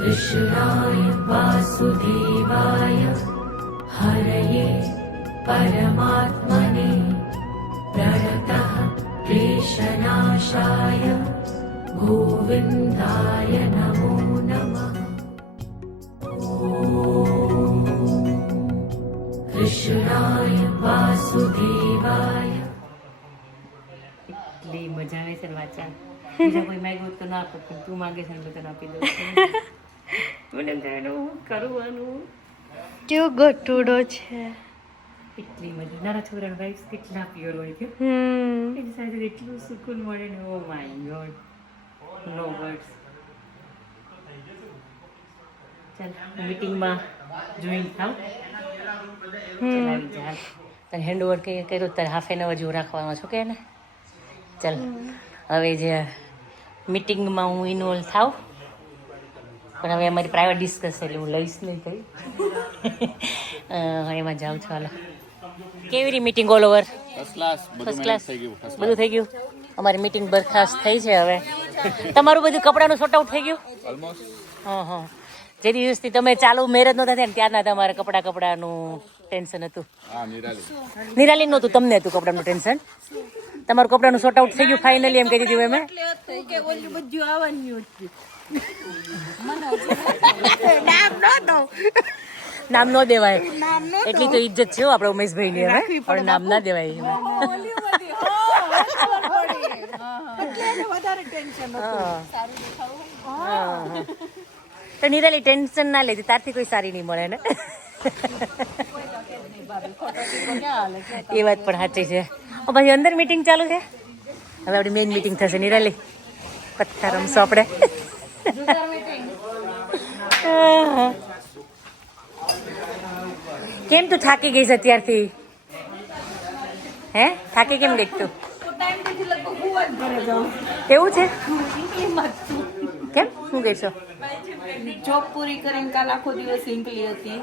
कृष्णाय वासुदेवाय हरये परमात्मने प्रणतः क्लेशनाशाय गोविन्दाय नमो नमः। कृष्णाय वासुदेवाय। એટલી મજા આવે છે વાંચા. બીજા કોઈ માંગ્યું તો ના આપે, પણ તું માંગે છે એટલે તને આપી દઉં. મને એનું કરવાનું કેવો ગટુડો છે. એટલી મજા. નાના છોકરાના વાઇફ્સ કેટલા પ્યોર હોય કે એની સાથે એટલું સુકૂન મળે ને. Oh my god, no words. ચાલ મીટિંગમાં જોઈન થાવ. ચલાવી જા. તને હેન્ડઓવર કર્યું તારે હાફ એન અવર જેવું રાખવાનો છો કે ને. ચાલ હવે જે મીટિંગમાં હું ઇન્વોલ્વ થાવ, પણ હવે અમારી પ્રાઇવેટ ડિસ્કસ એટલે હું લઈશ નહીં કઈ. એમાં જાઉં છું. હાલો, કેવી રહી meeting? All over first class બધું થઈ ગયું. અમારી મીટિંગ બરખાસ્ત થઈ છે હવે. તમારું બધું કપડાનું શોર્ટ આઉટ થઈ ગયું? હા હા. જે દિવસથી તમે ચાલુ મેરેજ નહોતા થયા ને ત્યારના તમારે કપડાનું ટેન્શન હતું. નિરાલી નહોતું, તમને હતું કપડાનું ટેન્શન. તમારું કપડાનું શોર્ટ આઉટ થઈ ગયું ફાઇનલી, એમ કહી દીધું અમે. નામ ન દેવાય એટલી તો ઇજ્જત છે આપડે ઉમેશભાઈ ની. હવે પણ નામ ના દેવાય. તો નિરાલી ટેન્શન ના લેતી, તારથી કોઈ સારી નહીં મળે ને. એ વાત પણ સાચી છે. ભાઈ અંદર મીટિંગ ચાલુ છે. હવે આપણી મેઇન મીટિંગ થશે. નિરાલી પત્તા રમશો આપણે. કેમ તું થાકી ગઈ છે અત્યારથી? હે થાકી કેમ ગઈ તું? એવું છે? કેમ શું કહીશો? જોબ પૂરી કરીને કાલ આખો દિવસ હિંકલી હતી,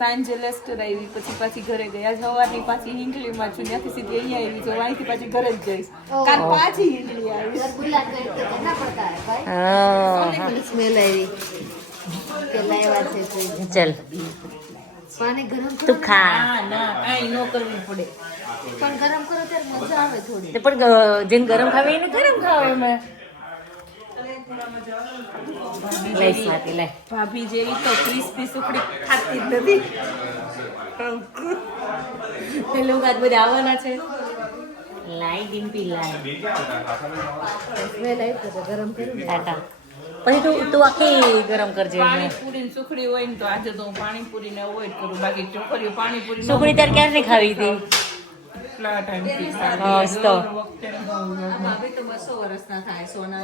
સાંજે લેસ્ટર આવી, પછી પાછી ઘરે ગઈ. આજ સવારની પાછી હિંકલીમાં છું, ત્યાંથી સીધી અહીંયા આવી છું, અહીંથી પાછી ઘરે જ જઈશ. કાલ પાછી હિંકલી આવી. ચલ તું ખા. અહીં નો કરવી પડે. પણ ગરમ કરો ત્યારે મજા આવે થોડી. પણ જેને ગરમ ખાવે એને ગરમ ખાવે. મેં ભાભી જેવી તો ક્રિસ્પી સુખડી ખાતી જ નથી. એ લોકો આજ બધા આવવાના છે. લાઈ ડિમ્પી લાઈ ગરમ કર્યું ટાટા. પછી તું આખી ગરમ કરજે. પાણીપુરી ની સુખડી હોય ને તો આજે તો હું પાણીપુરી ને અવોઈડ કરું. બાકી છોકરીઓ પાણીપુરી સુખડી ત્યારે ક્યારે ખાવી હતી? કેટલા ટાઈમથી ભાભી તો 200 વર્ષના થાય સોના.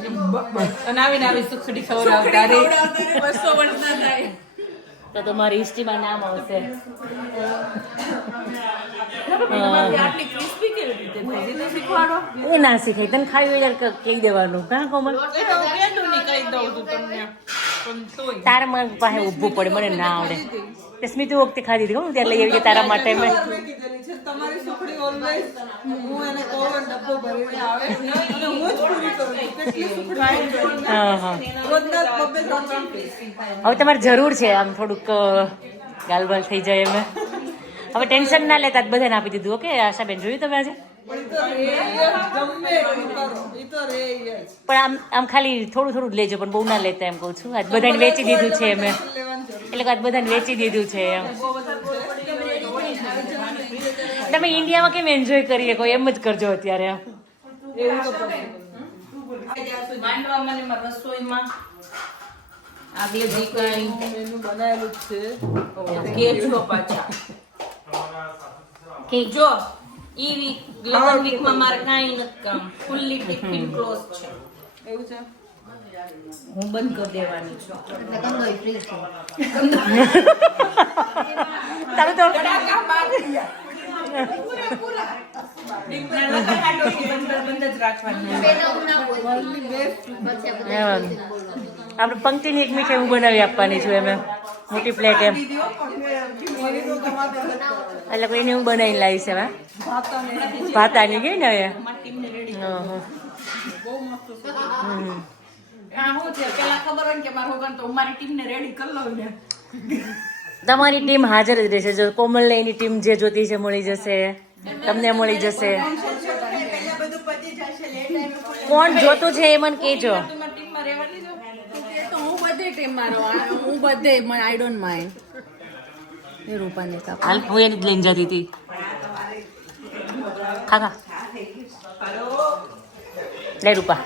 નવી નવી સુખડી ખવડાવતા 200 વર્ષના થાય તો તમારી હિસ્ટ્રીમાં નામ આવશે. આટલી ક્રિસ્પી કેવી રીતે થઈ તો શીખવાડો. એ ના શીખાય. તને ખાવી હોય ત્યારે કહી દેવાનું. કાં કોમલ? તારા મારી પાસે ઊભું પડે, મને ના આવડે. સ્મિતુ વખતે ખાધી હતી ત્યારે લઈ આવી તારા માટે. મેં તમારી સુખડી ઓલવેઝ હું એને કોવર ડબ્બો ભરીને આવે અને હું જ પૂરી કરું. કેટલી સુખડી હા હા. હવે તમારે જરૂર છે આમ થોડુંક ગાલબાલ થઈ જાય એમ. હવે ટેન્શન ના લેતા જ બધાને આપી દીધું. ઓકે આશાબેન, જોયું તમે આજે? પણ આમ ખાલી થોડું થોડું જ લેજો, પણ બહુ ના લેતા એમ કહું છું. આજ બધાને વેચી દીધું છે મેં. એટલે આજ બધાને વેચી દીધું છે એમ. તમે ઇન્ડિયામાં કેમ એન્જોય કરીએ કોઈ એમ જ કરજો અત્યારે. માંડવામાં ને રસોઈમાં આગલે દીકરાનું મેનુ બનાવેલું છે. કેજો પાછા કે જો ઈ વીક લગન વીકમાં મારે કાંઈ નથી કામ. ફુલ્લી ટિફિન ક્લોઝ છે. એવું છે? હું બંધ કરી દેવાની છું. તારું તો આપણે પંક્તિની એક મીઠાઈ હું બનાવી આપવાની છું. એમ મોટી પ્લેટ એમ એટલે કોઈને હું બનાવીને લાવીશ. એમાં ભાતાની ગઈ ને હવે. આ હું છે પેલા ખબર હોય ને કે મારો છોકરાને તો હું મારી ટીમને રેડી કરી લઉં ને. તમારી ટીમ હાજર જ રહેશે. જો કોમલ એની ટીમ જે જોતી છે મળી જશે, તમને મળી જશે. કોણ જોતું છે એ મને કહેજો. તમારી ટીમમાં રહેવાની જો એ તો હું બધી ટીમમાં રહું. હું બધે આઈ ડોન્ટ માઇન્ડ. એ રૂપાને કાપ હાલ હું એની જ લઈને જતી હતી. ખાખા લે રૂપા.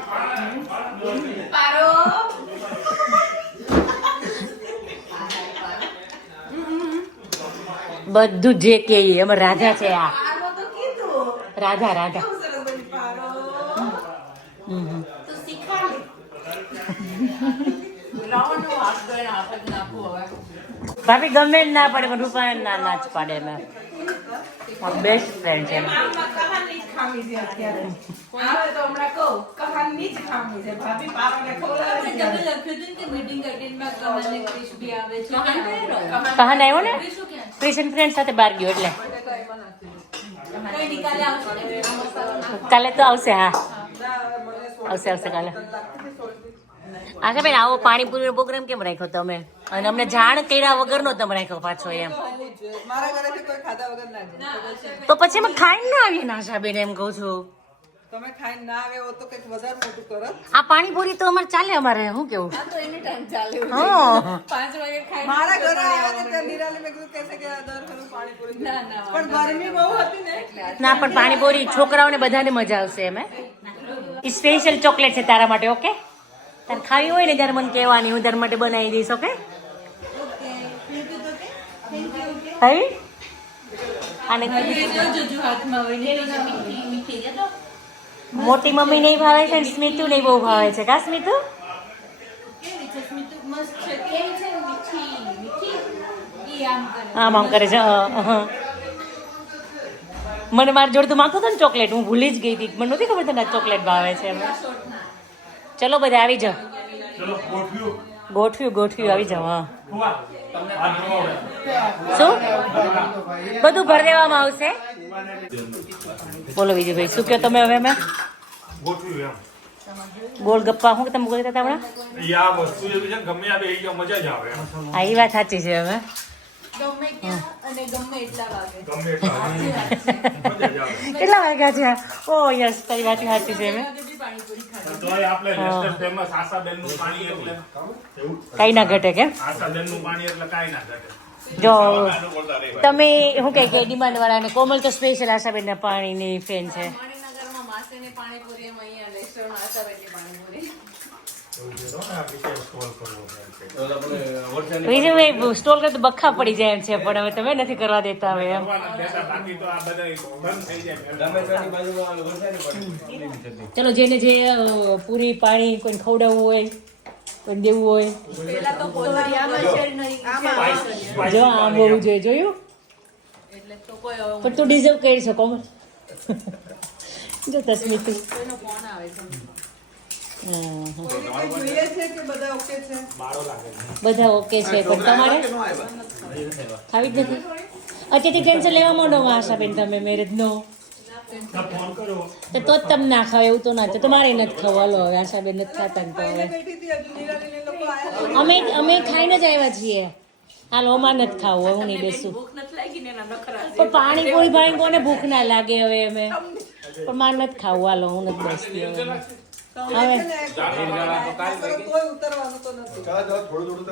બધું જે કે અમે રાધા છે. આ રાધા રાધા. ભાભી ગમે જ ના પડે પણ રૂપા ના ના જ પાડે. મેં બેસ્ટ ફ્રેન્ડ છે. કહાન આવ્યો ને ક્રિશ્ચન ફ્રેન્ડ સાથે બહાર ગયો એટલે કાલે તો આવશે. હા આવશે આવશે કાલે. આશા બેન આવો પાણીપુરીનો પ્રોગ્રામ કેમ રાખ્યો તમે? અને અમને જાણ કર્યા વગરનો તમે રાખ્યો પાછો એમ. તો પછી અમે ખાઈને ના આવીએ ને આશા બેન એમ કહું છું. તમે ખાઈને ના આવે તો કંઈક વધારે મોટું કરો. આ પાણીપુરી તો અમારે ચાલે. અમારે શું કેવું? તો એની ટાઈમ ચાલે. હા 5 વાગે ખાઈ મારા ઘરે આવ્યા ને ત્યાં નિરાલી મેં કીધું કહેશે કે દર વખત પાણીપુરી ના ના પણ ગરમી બહુ હતી ને એટલે ના પણ પાણીપુરી છોકરાઓને બધાને મજા આવશે એમ. સ્પેશિયલ ચોકલેટ છે તારા માટે. ઓકે તારે ખાવી હોય ને ત્યારે મને કહેવાની, હું તારા માટે બનાવી દઈશ. ઓકે ભાઈ આને હાથમાં હોય મીઠી જતો મોટી મમ્મી નહીં ભાવે છે ને સ્મિતુ નહીં બહુ ભાવે છે. કા સ્મિતુ? આમ આમ કરે છે. મને મારી જોડે તું માંગતો હતો ને ચોકલેટ, હું ભૂલી જ ગઈ હતી. મને નથી ખબર તને ચોકલેટ ભાવે છે. ચલો બધા આવી જાઓ. ગોઠવ્યું આવી જાઓ. હા શું બધું ભરી દેવામાં આવશે. બોલો વિજયભાઈ શું કહો તમે? હવે મેં ગોળ ગપ્પા શું તમે બોલતા હતા હમણાં? હા એ વાત સાચી છે. હવે ગમે ત્યાં અને ગમે એટલા વાગે કેટલા વાગ્યા છે? ઓ યસ તારી વાત સાચી છે. હવે કઈ ના ઘટે કેમ? જો તમે શું કહે કે ડિમાન્ડ વાળા ને કોમલ તો સ્પેશિયલ આશાબેન ના પાણીની ફેન છે. મણિનગરમાં માસેની પાણીપુરી એમ અહીંયા રેસ્ટોરન્ટ આશાબેનની પાણીપુરી. વિજયભાઈ સ્ટોલ કરે તો બખા પડી જાય એમ છે પણ હવે તમે નથી કરવા દેતા. હવે એમ ચલો જેને જે પૂરી પાણી કોઈ ખવડાવવું હોય કોઈ દેવું હોય પેલા તો પોતાની આમાં શેર નહીં જો આમ હોવું જોઈએ. જોયું? એટલે તો કોઈ પણ તું ડિઝર્વ કરી શકો. જો તસ્મિત કોઈનો ફોન આવે છે. જોઈએ છે કે બધા ઓકે છે. બધા ઓકે છે પણ તમારે ખાવી જ નથી. અત્યારથી ટેન્શન લેવા માંડો આશાબેન તમે મેરેજ નો તો જ તમે ના ખાવ એવું તો ના. તો તમારે નથી ખાવું. હાલો હવે આશાબેન નથી ખાતા ને તો હવે બેઠી હતી હજુ નિરાલીને લોકો આયા અમે ખાઈને જ આવ્યા છીએ. હાલો અમારે નથી ખાવું. હું નહીં બેસું. ભૂખ નથી લાગી ને એના નખરા પણ પાણીપુરી ભાઈ કોને ભૂખ ના લાગે હવે અમે પણ મારે નથી ખાવું. હાલો હું નથી બેસતી હવે. હવે કોઈ ઉતરવાનું તો નથી.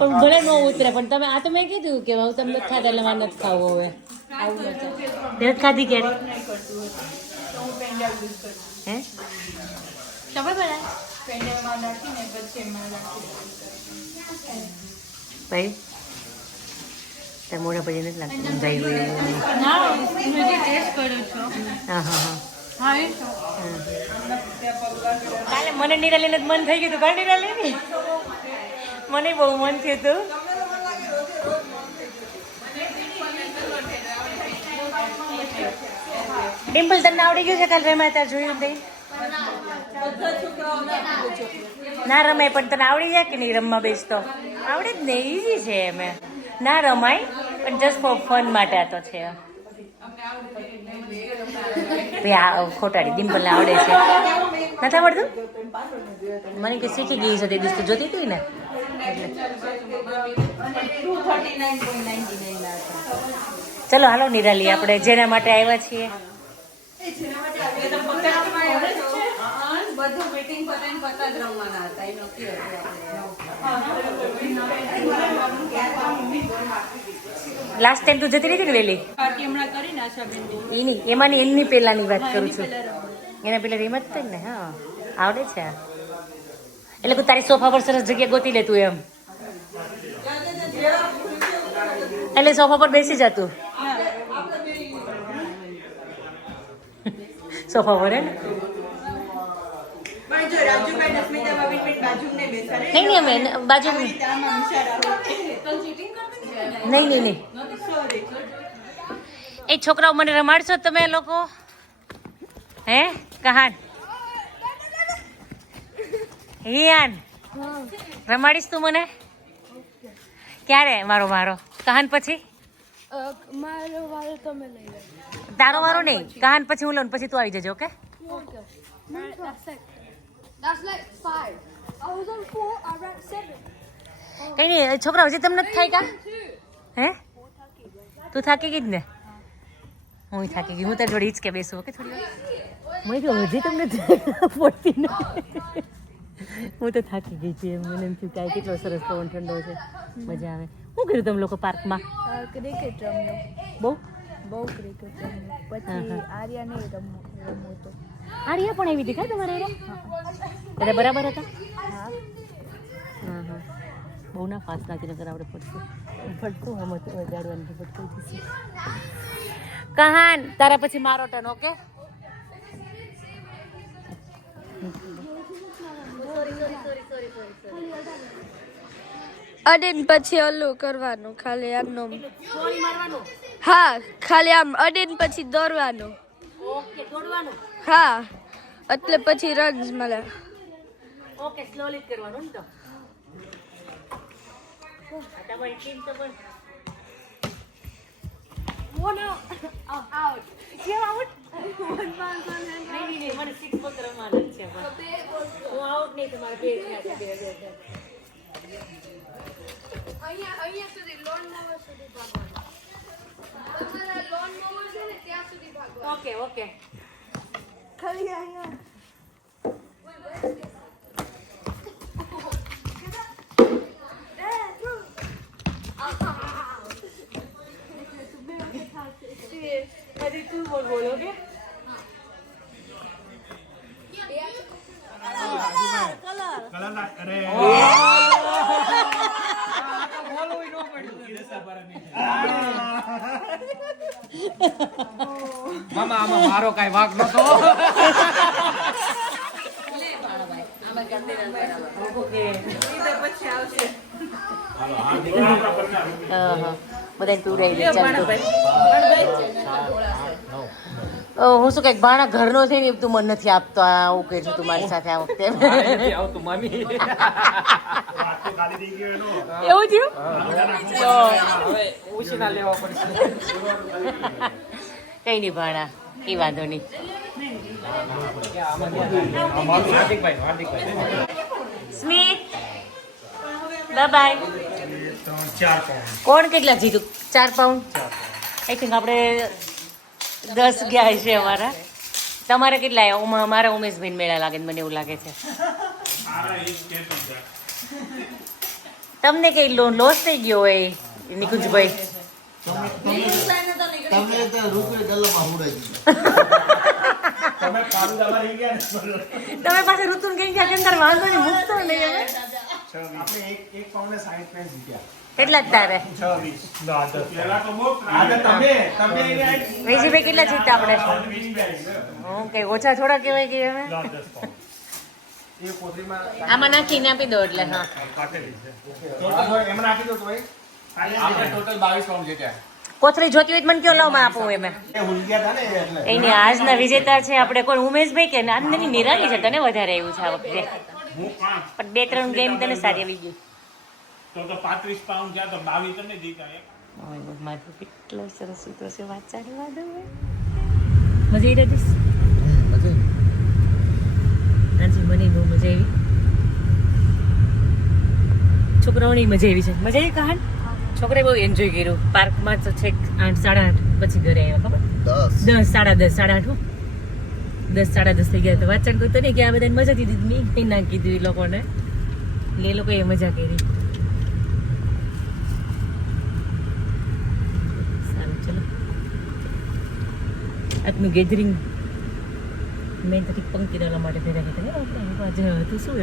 પણ ભલે ન ઉતરે પણ તમે આ તો મેં કીધું કે હું તમને નથી ખાતા એટલે મારે નથી ખાવું. હવે આવું નથી ખાધી કે હે ખબર પડે પેંડામાં નાખીને પછી એમાં નાખી ભાઈ તાર મોઢા પછી નથી લાગતું ઊંધાઈ ગયું. ના હું જે ટેસ્ટ કર્યો છો હા હા હા હા એ કાલે મને નિરાલીને જ મન થઈ ગયું હતું. કાલે નિરાલી ને મને બહુ મન થયું હતું. ડિમ્પલ તને આવડી ગયું છે? કાલે રમ્યા ત્યાં જોયું નહીં? ના રમાય પણ તને આવડી જાય કે નહીં રમવા બેસતો? આવડે જ ને, ઈઝી છે. એમ ના રમાય પણ જસ્ટ ફોર ફન માટે આ તો છે. ખોટાડી ડિમ્પલને આવડે છે નથી આવડતું મને કે શીખી ગઈ છે તે દિવસ તો જોતી હતી ને ચલો હાલો નિરાલી આપણે જેના માટે આવ્યા છીએ બધું મીટિંગ પતાઈને પતા જ રમવાના હતા એ નક્કી લાસ્ટ ટાઈમ તું જતી રહી ને વેલી પાર્ટી હમણાં કરીને આશાબેન એની એમાંની એની પહેલાની વાત કરું છું એના પેલા રીમત થઈ ને હા આવડે છે એટલે તું તારી સોફા પર સરસ જગ્યા ગોતી લે તું એમ એટલે સોફા પર બેસી જતું સોફા પર હે ને નહીં નહીં અમે બાજુ નહીં એ છોકરાઓ મને રમાડશો તમે લોકો હે કહાન હિયાન રમાડીશ તું મને ક્યારે મારો કહાન પછી તારો વારો નહીં કહાન પછી હું લઉં પછી તું આવી જજો okay That's like 5. I was on 4, I ran 7. કઈ નહીં છોકરા હજી તમને નથી થાય કા હે તું થાકી ગઈ જ ને હું થાકી ગઈ હું તારી જોડે હિંચકે બેસું ઓકે થોડી વાર મેં તો હજી તમને પડતી નથી હું તો થાકી ગઈ છું એમ મને એમ થયું કે આ કેટલો સરસ પવન ઠંડો છે મજા આવે શું કર્યું તમે લોકો પાર્કમાં ક્રિકેટ રમ્યો બહુ ક્રિકેટ રમ્યો પછી આર્યાને રમવું તો આર્યા પણ એવી હતી તમારે એટલે બરાબર હતા હા હા બહુ ના ફાસ્ટ નાખીને કરાવડે પડશે ફટકું આમ વગાડવાનું ફટકું થશે કહાન તારા પછી મારો ટર્ન ઓકે અડીને પછી ઓલું કરવાનું ખાલી આમનું હા ખાલી આમ અડીને પછી દોડવાનું ઓકે દોડવાનું હા એટલે પછી રન્સ મળે ઓકે સ્લોલી કરવાનું ને તો તમારી ટીમ તો પણ આઉટ કેમ આઉટ નહીં મને 6 પગ રમવાનું છે હું આઉટ નહીં તમારે બે થયા છે અહીંયા સુધી લોન મોવર સુધી ભાગવાનું લોન મોવર છે ને ત્યાં સુધી ભાગવાનું ઓકે ઓકે ખાલી અહીંયા હજી તું બોલ ઓકે મામા આમાં મારો કઈ વાંક નતો બધા તું રહી હું શું કઈક ભાણા ઘરનો છે ને તું મને નથી આપતો આવું કે છું તું મારી સાથે આ વખતે આવતું મામી એવું થયું હવે ઉછીના લેવા પડશે કઈ નહીં ભાણા કઈ વાંધો નહીં સ્મિત બાય કોણ કેટલા જીતું 4 પાઉન્ડ આઈ થિંક આપણે 10 ગયા છે અમારા તમારે કેટલા આવ્યા મારા ઉમેશભાઈ મેળા લાગે મને એવું લાગે છે તમને કઈ લોસ થઈ ગયો હોય નિકુંજભાઈ તમે પાસે ઋતુ કઈ ગયા અંદર વાંધો નહીં મૂકતો નહીં હવે કેટલા જ તારે વેજીભાઈ કેટલા જીતા આપણે હું કઈ ઓછા થોડા કહેવાય કે હવે આમાં નાખીને આપી દો એટલે હા કોથળી જોતી હોય મને કયો લાવ માં આપું એમ એની આજના વિજેતા છે આપણે કોઈ ઉમેશભાઈ કે આજની નિરાલી છે તને વધારે આવ્યું છે આ વખતે પણ 2-3 ગેમ તને સારી આવી ગયું તો 35 પાઉન્ડ ગયા તો 22 તમે જીત્યા મારું કેટલો સરસ સૂતો છે વાંચાડી વાદો મજા આવી રહીશ હાજી મને બહુ મજા આવી છોકરાઓની મજા આવી છે મજા આવી કહાન છોકરાએ બહુ એન્જોય કર્યું પાર્કમાં તો છેક 8, 8:30 પછી ઘરે આવ્યા ખબર 10, 10:30, 8:30 10, 10:30 થઈ ગયા તો વાંચન કરતો નહીં કે આ બધાને મજા કીધી મેં કંઈ ના કીધું એ લોકોને એટલે એ લોકોએ મજા કરી સારું ચલો આજનું ગેધરિંગ મેં તો પંક્તિ ડાલવા માટે ભેગા હતા હતું શું